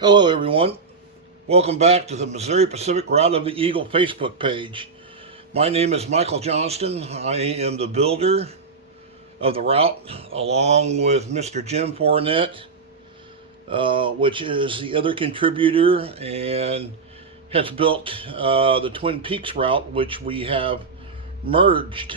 Hello, everyone. Welcome back to the Missouri Pacific Route of the Eagle Facebook page. My name is Michael Johnston. I am the builder of the route, along with Mr. Jim Fournette, which is the other contributor and has built the Twin Peaks route, which we have merged.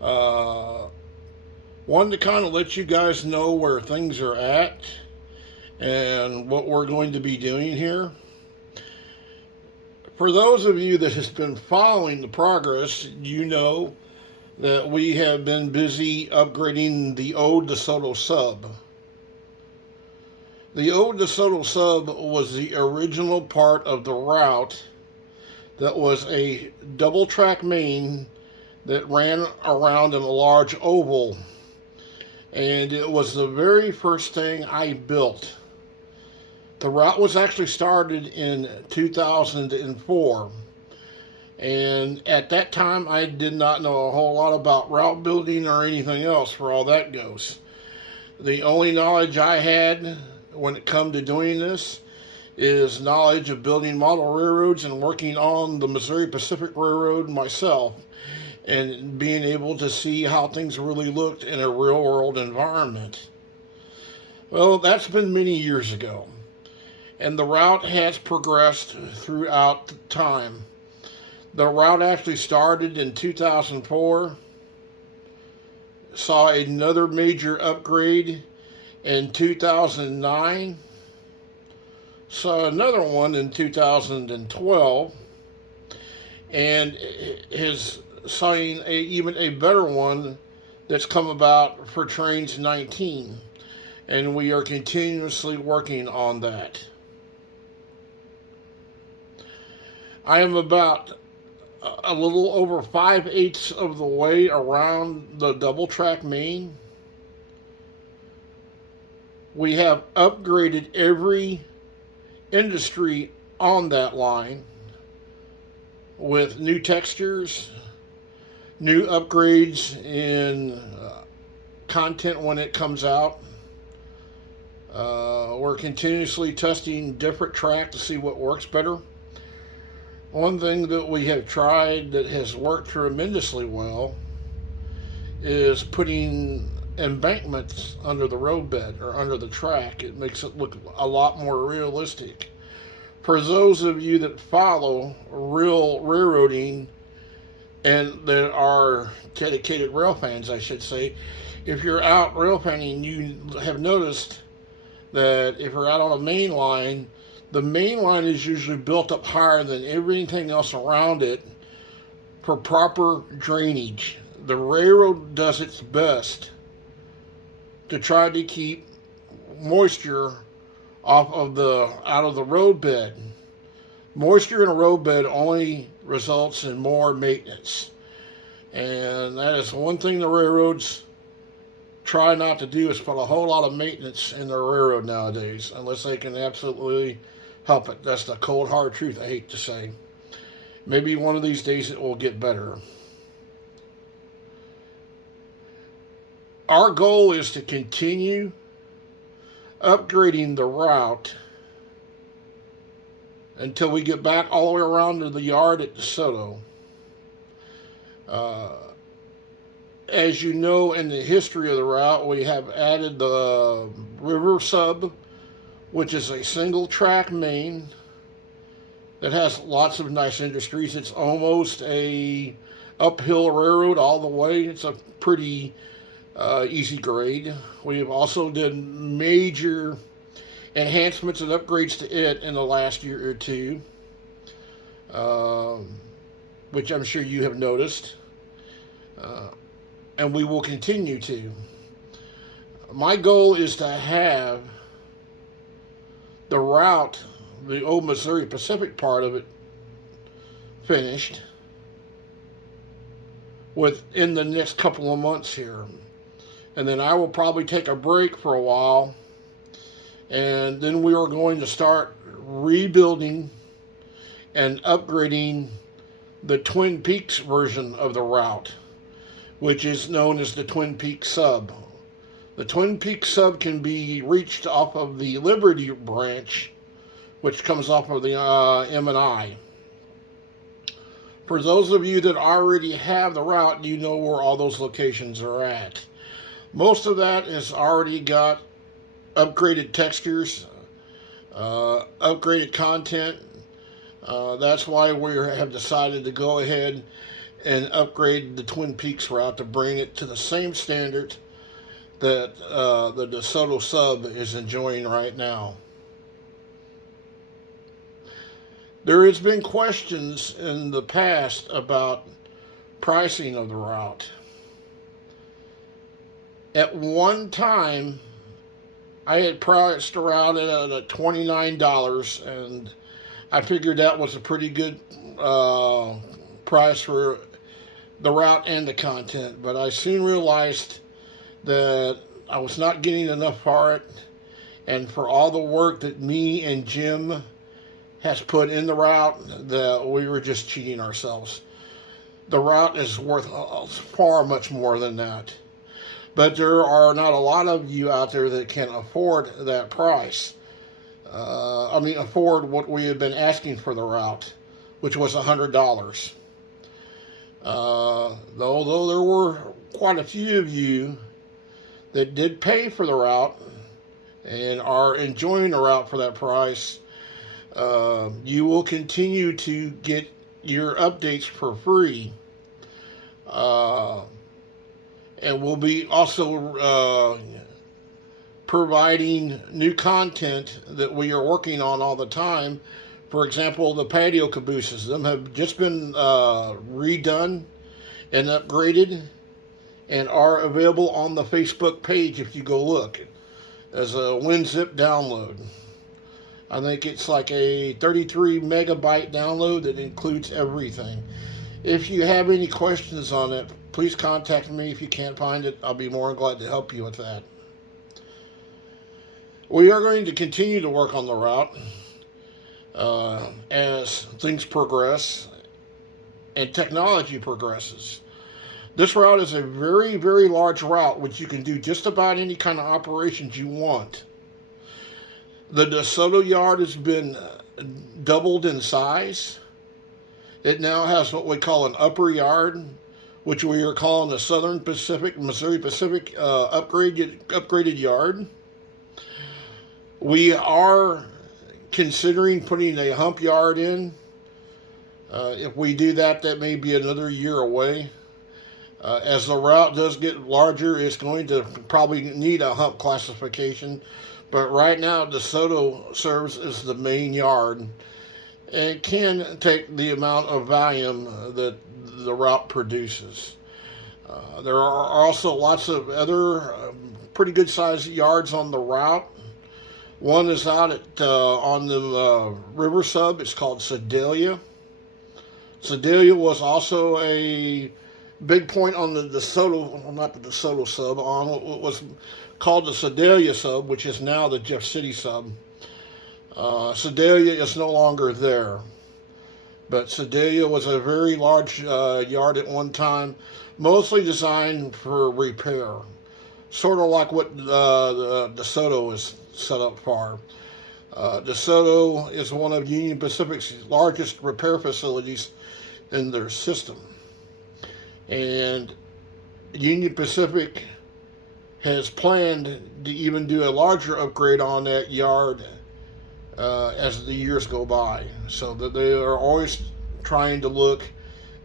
Uh, Wanted to kind of let you guys know where things are at and what we're going to be doing here. For those of you that has been following the progress, you know that we have been busy upgrading the Ode DeSoto sub. The Ode DeSoto sub was the original part of the route that was a double track main that ran around in a large oval. And it was the very first thing I built. The route was actually started in 2004. And at that time, I did not know a whole lot about route building or anything else for all that goes. The only knowledge I had when it come to doing this is knowledge of building model railroads and working on the Missouri Pacific Railroad myself and being able to see how things really looked in a real world environment. Well, that's been many years ago. And the route has progressed throughout the time. The route actually started in 2004, saw another major upgrade in 2009, saw another one in 2012, and is seeing even a better one that's come about for Trains 19. And we are continuously working on that. I am about a little over 5/8 of the way around the double track main. We have upgraded every industry on that line with new textures, new upgrades in content when it comes out. We're continuously testing different track to see what works better. One thing that we have tried that has worked tremendously well is putting embankments under the roadbed or under the track. It makes it look a lot more realistic. For those of you that follow real railroading and that are dedicated rail fans, I should say, if you're out rail fanning, you have noticed that if you're out on a main line, the main line is usually built up higher than everything else around it for proper drainage. The railroad does its best to try to keep moisture out of the roadbed. Moisture in a roadbed only results in more maintenance. And that is one thing the railroads try not to do, is put a whole lot of maintenance in their railroad nowadays, unless they can absolutely help it. That's the cold hard truth, I hate to say. Maybe one of these days it will get better. Our goal is to continue upgrading the route until we get back all the way around to the yard at DeSoto. As you know, in the history of the route, we have added the river sub, which is a single track main that has lots of nice industries. It's almost a uphill railroad all the way. It's a pretty easy grade. We've also did major enhancements and upgrades to it in the last year or two, which I'm sure you have noticed. And we will continue to. My goal is to have the route, the old Missouri Pacific part of it, finished within the next couple of months here. And then I will probably take a break for a while. And then we are going to start rebuilding and upgrading the Twin Peaks version of the route, which is known as the Twin Peaks sub. The Twin Peaks sub can be reached off of the Liberty branch, which comes off of the M&I. For those of you that already have the route, you know where all those locations are at. Most of that has already got upgraded textures, upgraded content. That's why we have decided to go ahead and upgrade the Twin Peaks route to bring it to the same standard that the DeSoto sub is enjoying right now. There has been questions in the past about pricing of the route. At one time, I had priced the route at $29, and I figured that was a pretty good price for the route and the content. But I soon realized that I was not getting enough for it, and for all the work that me and Jim has put in the route, that we were just cheating ourselves. The route is worth far much more than that. But there are not a lot of you out there that can afford that price. Afford what we had been asking for the route, which was $100. Although there were quite a few of you that did pay for the route and are enjoying the route for that price, you will continue to get your updates for free. And we'll be also providing new content that we are working on all the time. For example, the patio cabooses. Them have just been redone and upgraded and are available on the Facebook page if you go look as a WinZip download. I think it's like a 33 megabyte download that includes everything. If you have any questions on it, please contact me. If you can't find it, I'll be more than glad to help you with that. We are going to continue to work on the route as things progress and technology progresses. This route is a very, very large route, which you can do just about any kind of operations you want. The DeSoto yard has been doubled in size. It now has what we call an upper yard, which we are calling the Southern Pacific, Missouri Pacific upgraded yard. We are considering putting a hump yard in. If we do that, that may be another year away. As the route does get larger, it's going to probably need a hump classification. But right now, DeSoto serves as the main yard. It can take the amount of volume that the route produces. There are also lots of other pretty good sized yards on the route. One is out at on the river sub. It's called Sedalia. Sedalia was also a big point on the DeSoto, well, not the DeSoto sub, on what was called the Sedalia sub, which is now the Jeff City sub. Sedalia is no longer there, but Sedalia was a very large yard at one time, mostly designed for repair, sort of like what the DeSoto is set up for. DeSoto is one of Union Pacific's largest repair facilities in their system, and Union Pacific has planned to even do a larger upgrade on that yard as the years go by, so that they are always trying to look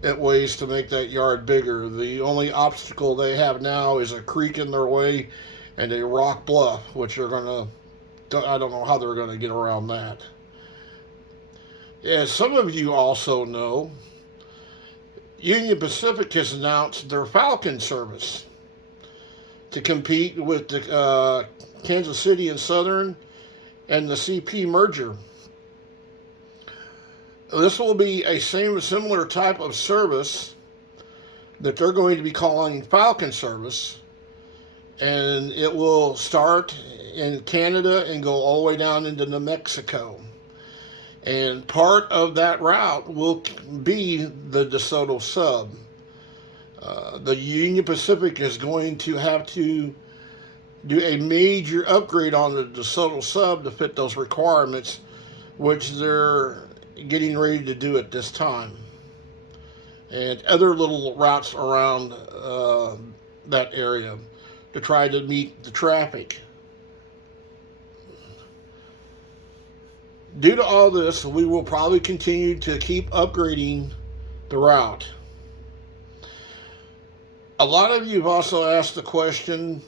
at ways to make that yard bigger. The only obstacle they have now is a creek in their way and a rock bluff, which they're going to, I don't know how they're going to get around that. As some of you also know, Union Pacific has announced their Falcon service to compete with the Kansas City and Southern and the CP merger. This will be a similar type of service that they're going to be calling Falcon service, and it will start in Canada and go all the way down into New Mexico. And part of that route will be the DeSoto sub. The Union Pacific is going to have to do a major upgrade on the DeSoto sub to fit those requirements, which they're getting ready to do at this time, and other little routes around that area to try to meet the traffic. Due to all this, we will probably continue to keep upgrading the route. A lot of you have also asked the question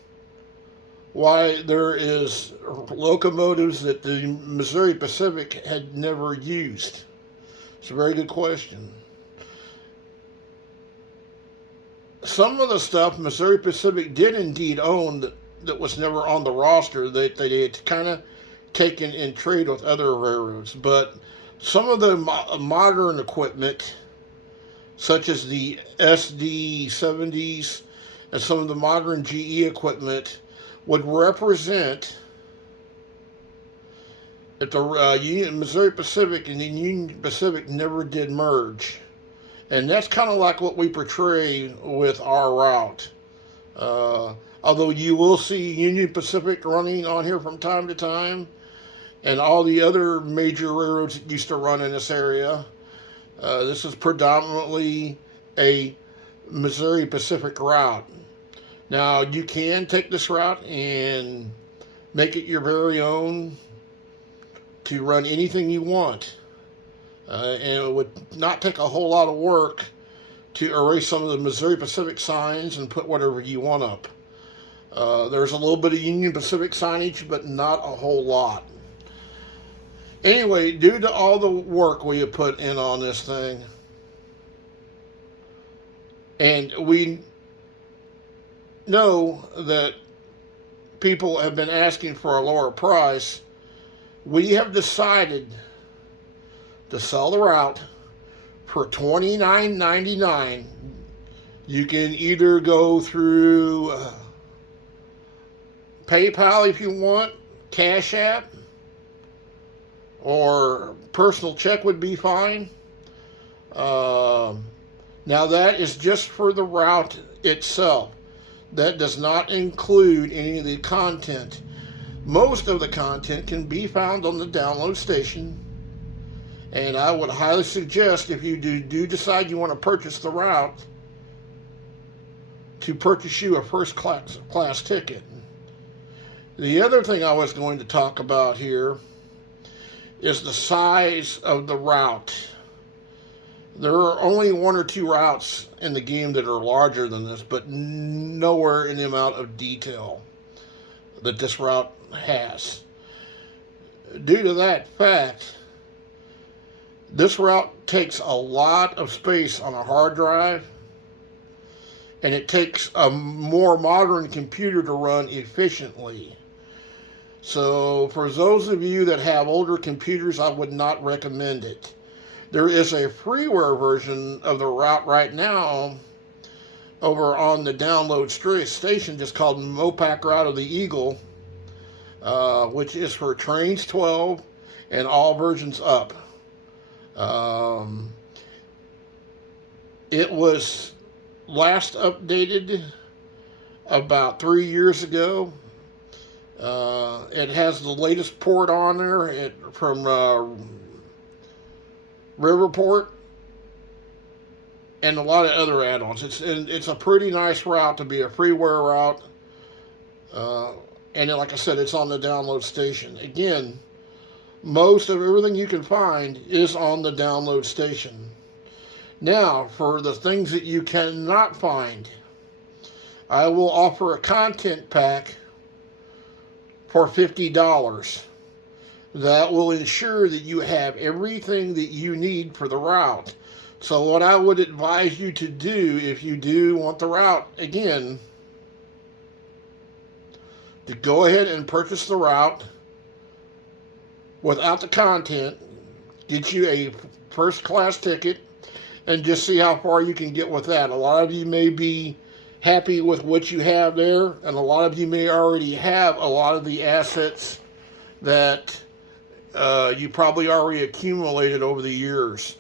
why there is locomotives that the Missouri Pacific had never used. It's a very good question. Some of the stuff Missouri Pacific did indeed own that was never on the roster, that they had kind of taken in trade with other railroads. But some of the modern equipment, such as the SD70s and some of the modern GE equipment, would represent if the Missouri Pacific and the Union Pacific never did merge. And that's kind of like what we portray with our route. Although you will see Union Pacific running on here from time to time, and all the other major railroads that used to run in this area, this is predominantly a Missouri Pacific route. Now, you can take this route and make it your very own to run anything you want. And it would not take a whole lot of work to erase some of the Missouri Pacific signs and put whatever you want up. There's a little bit of Union Pacific signage, but not a whole lot. Anyway, due to all the work we have put in on this thing, and we know that people have been asking for a lower price, we have decided to sell the route for $29.99. You can either go through PayPal if you want, Cash App, or personal check would be fine. Now that is just for the route itself. That does not include any of the content. Most of the content can be found on the download station, and I would highly suggest, if you do decide you want to purchase the route, to purchase you a first class ticket. The other thing I was going to talk about here is the size of the route. There are only one or two routes in the game that are larger than this, but nowhere in the amount of detail that this route has. Due to that fact, this route takes a lot of space on a hard drive, and it takes a more modern computer to run efficiently. So for those of you that have older computers, I would not recommend it. There is a freeware version of the route right now over on the download station, just called Mopac Route of the Eagle, which is for Trains 12 and all versions up. It was last updated about 3 years ago. It has the latest port on there from Riverport, and a lot of other add-ons. It's a pretty nice route to be a freeware route, and like I said, it's on the download station. Again, most of everything you can find is on the download station. Now, for the things that you cannot find, I will offer a content pack for $50. That will ensure that you have everything that you need for the route. So what I would advise you to do, if you do want the route, again, to go ahead and purchase the route without the content, get you a first class ticket, and just see how far you can get with that. A lot of you may be happy with what you have there, and a lot of you may already have a lot of the assets that you probably already accumulated over the years.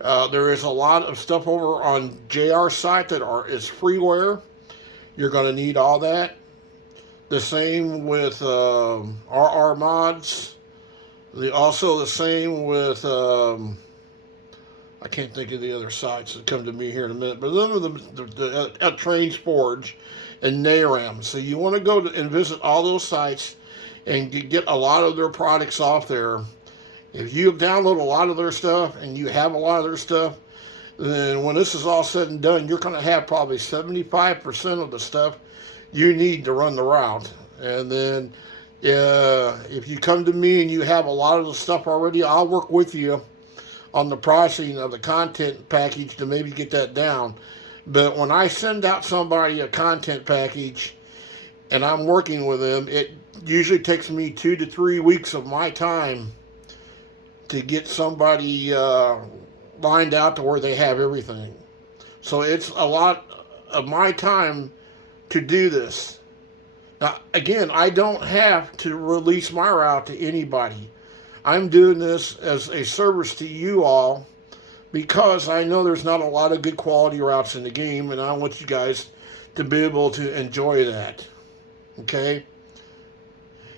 There is a lot of stuff over on JR site that is freeware. You're going to need all that. The same with RR Mods. Also the same with I can't think of the other sites that come to me here in a minute, but none of them at Trains Forge and NARAM. So you want to go and visit all those sites and get a lot of their products off there. If you download a lot of their stuff and you have a lot of their stuff, then when this is all said and done, you're going to have probably 75% of the stuff you need to run the route. And then if you come to me and you have a lot of the stuff already, I'll work with you on the pricing of the content package to maybe get that down. But when I send out somebody a content package and I'm working with them, it usually takes me 2 to 3 weeks of my time to get somebody lined out to where they have everything. So it's a lot of my time to do this. Now, again, I don't have to release my route to anybody. I'm doing this as a service to you all because I know there's not a lot of good quality routes in the game, and I want you guys to be able to enjoy that. Okay?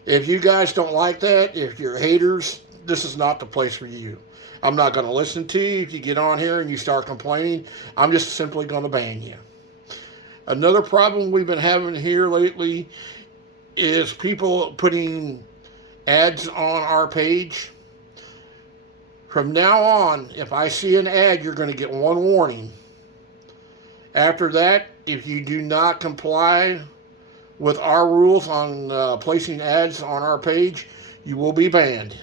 If you guys don't like that, if you're haters, this is not the place for you. I'm not going to listen to you. If you get on here and you start complaining, I'm just simply going to ban you. Another problem we've been having here lately is people putting ads on our page. From now on, if I see an ad, you're going to get one warning. After that, if you do not comply with our rules on placing ads on our page, you will be banned.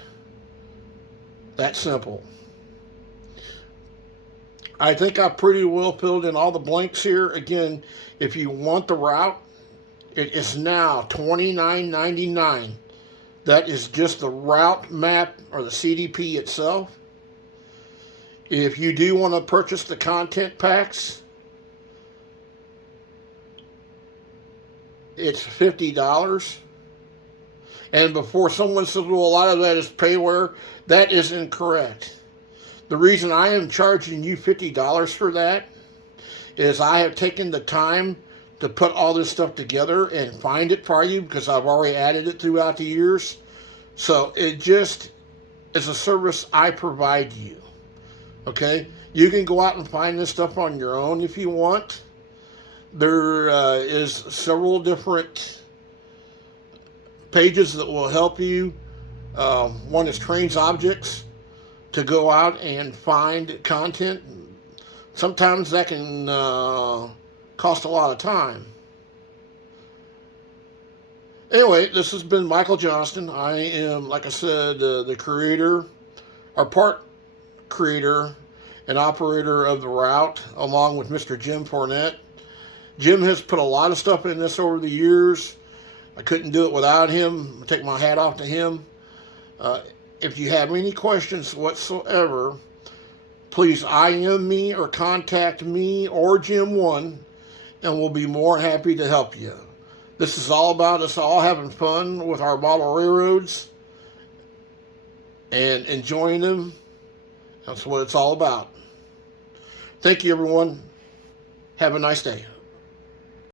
That simple. I think I pretty well filled in all the blanks here. Again, if you want the route, it is now $29.99. That is just the route map or the CDP itself. If you do want to purchase the content packs, it's $50. And before someone says, well, a lot of that is payware, that is incorrect. The reason I am charging you $50 for that is I have taken the time to put all this stuff together and find it for you because I've already added it throughout the years. So it just is a service I provide you. Okay? You can go out and find this stuff on your own if you want. There is several different pages that will help you. One is Trains Objects, to go out and find content. Sometimes that can cost a lot of time. Anyway, this has been Michael Johnston. I am, like I said, the creator, or part creator and operator of the route, along with Mr. Jim Fournette. Jim has put a lot of stuff in this over the years. I couldn't do it without him. I take my hat off to him. If you have any questions whatsoever, please IM me or contact me or Jim One, and we'll be more happy to help you. This is all about us all having fun with our model railroads and enjoying them. That's what it's all about. Thank you, everyone. Have a nice day.